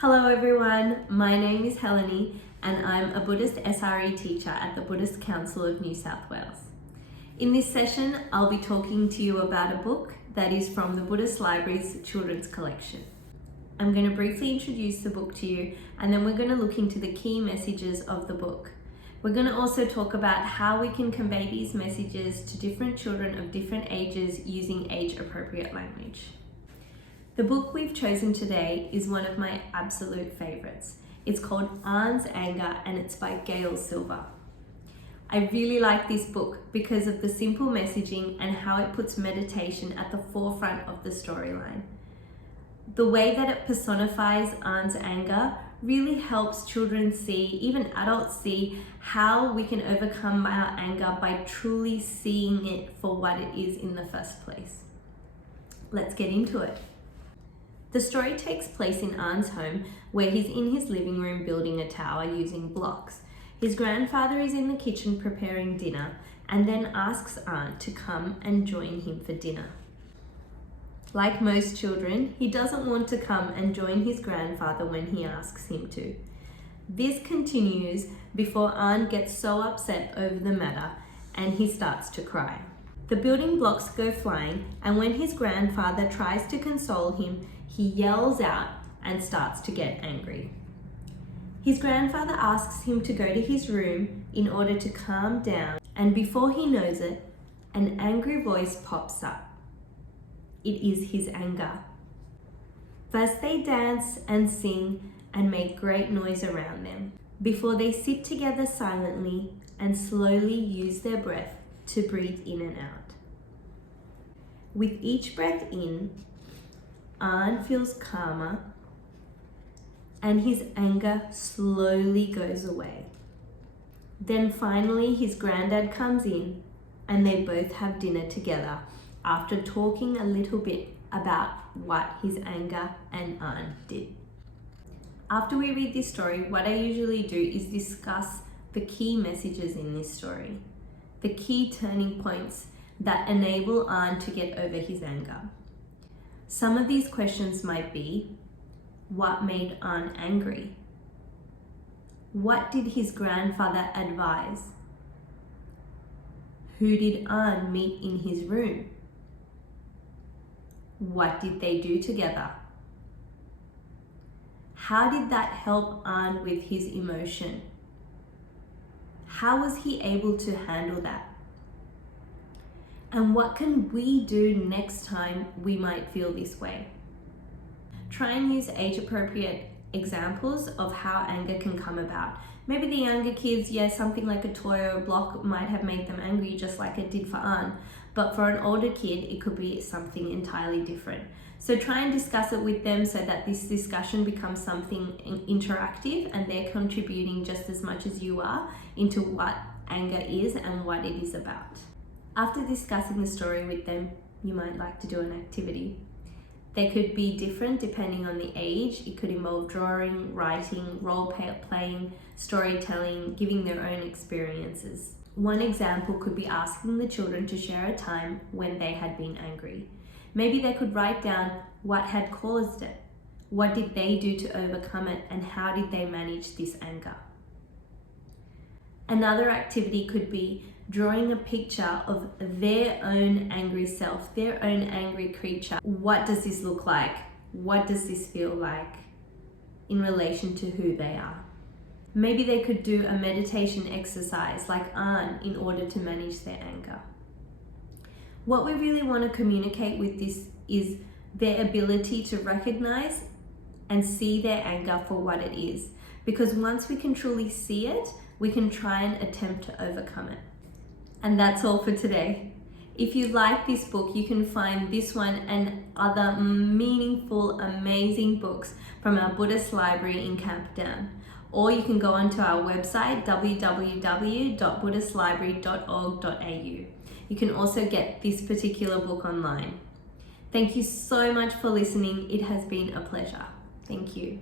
Hello everyone, my name is Helene and I'm a Buddhist SRE teacher at the Buddhist Council of New South Wales. In this session, I'll be talking to you about a book that is from the Buddhist Library's children's collection. I'm going to briefly introduce the book to you and then we're going to look into the key messages of the book. We're going to also talk about how we can convey these messages to different children of different ages using age-appropriate language. The book we've chosen today is one of my absolute favourites. It's called An's Anger and it's by Gail Silver. I really like this book because of the simple messaging and how it puts meditation at the forefront of the storyline. The way that it personifies An's anger really helps children see, even adults see, how we can overcome our anger by truly seeing it for what it is in the first place. Let's get into it. The story takes place in An's home where he's in his living room building a tower using blocks. His grandfather is in the kitchen preparing dinner and then asks An to come and join him for dinner. Like most children, he doesn't want to come and join his grandfather when he asks him to. This continues before An gets so upset over the matter and he starts to cry. The building blocks go flying and when his grandfather tries to console him, he yells out and starts to get angry. His grandfather asks him to go to his room in order to calm down, and before he knows it, an angry voice pops up. It is his anger. First they dance and sing and make great noise around them, before they sit together silently and slowly use their breath to breathe in and out. With each breath in, An feels calmer and his anger slowly goes away. Then finally his granddad comes in and they both have dinner together after talking a little bit about what his anger and An did. After we read this story, what I usually do is discuss the key messages in this story, the key turning points that enable An to get over his anger. Some of these questions might be, what made An angry? What did his grandfather advise? Who did An meet in his room? What did they do together? How did that help An with his emotion? How was he able to handle that? And what can we do next time we might feel this way? Try and use age-appropriate examples of how anger can come about. Maybe the younger kids, something like a toy or a block might have made them angry just like it did for An. But for an older kid, it could be something entirely different. So try and discuss it with them so that this discussion becomes something interactive and they're contributing just as much as you are into what anger is and what it is about. After discussing the story with them, you might like to do an activity. They could be different depending on the age. It could involve drawing, writing, role-playing, storytelling, giving their own experiences. One example could be asking the children to share a time when they had been angry. Maybe they could write down what had caused it, what did they do to overcome it, and how did they manage this anger. Another activity could be drawing a picture of their own angry self, their own angry creature. What does this look like? What does this feel like in relation to who they are? Maybe they could do a meditation exercise like An in order to manage their anger. What we really want to communicate with this is their ability to recognize and see their anger for what it is. Because once we can truly see it, we can try and attempt to overcome it. And that's all for today. If you like this book, you can find this one and other meaningful, amazing books from our Buddhist library in Camperdown. Or you can go onto our website, www.buddhistlibrary.org.au. You can also get this particular book online. Thank you so much for listening. It has been a pleasure. Thank you.